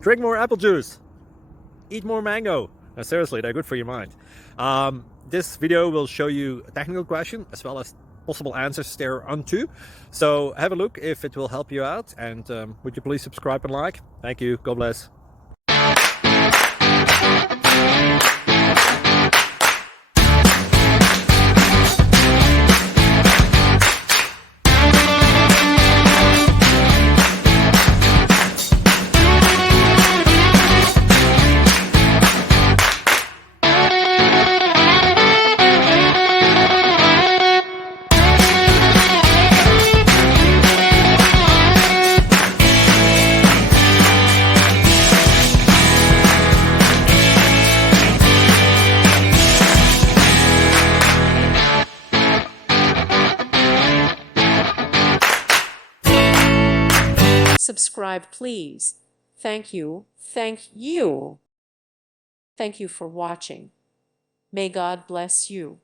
Drink more apple juice. Eat more mango. Seriously, they're good for your mind. This video will show you a technical question as well as possible answers thereunto. So have a look if it will help you out, and would you please subscribe and like? Thank you. God bless. Subscribe, please. Thank you. Thank you. Thank you for watching. May God bless you.